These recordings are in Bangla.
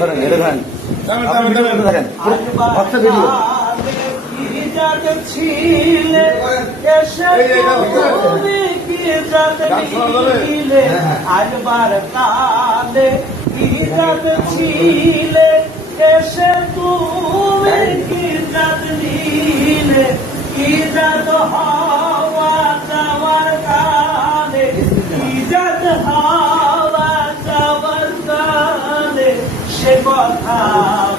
ধরেন এটা ধরেন থাকেন ছিলে আজবার কালে কি জাত ছিলে এসে তুমি কি জাত নিলে কি জাত হওয়া যাওয়ার কালে কি জাত হওয়া যাওয়ার কালে সে কথা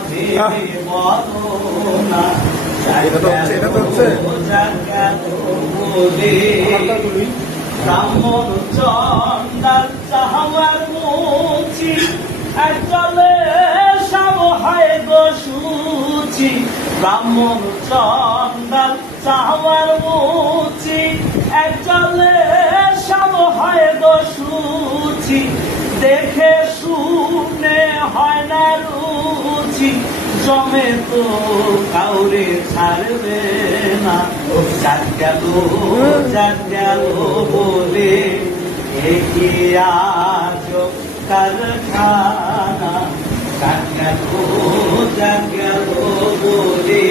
ভেবে বলো না ব্রাহ্মণ চন্দার চাহার মুচি একচলে সব হয় গো সুচি ব্রাহ্মণ চন্দার চাহার মুচি একচলে সব হয় গো সুচি দেখে শুনে হয় না রুচি জমে তো কাউরে ছাড়বে না যাক গেল বলে এগিয়ে আজ কারখানা যাক গেল বলে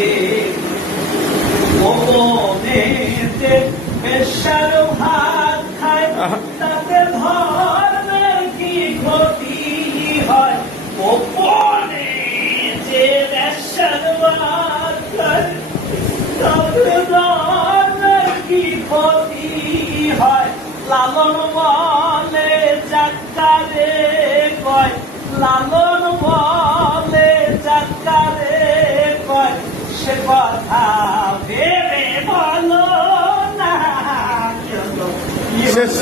গোপনেতে পেশার ভাত খায় তাতে ধর্মের কি ক্ষতি হয় গোপনে যে পেশার ভাত খায় তাতে ধর্মের কি ক্ষতি হয় লালন বলে যাত্রারে কয় লালন বলে যাত্রারে কয় সে কথা ভেবে বলো না শেষ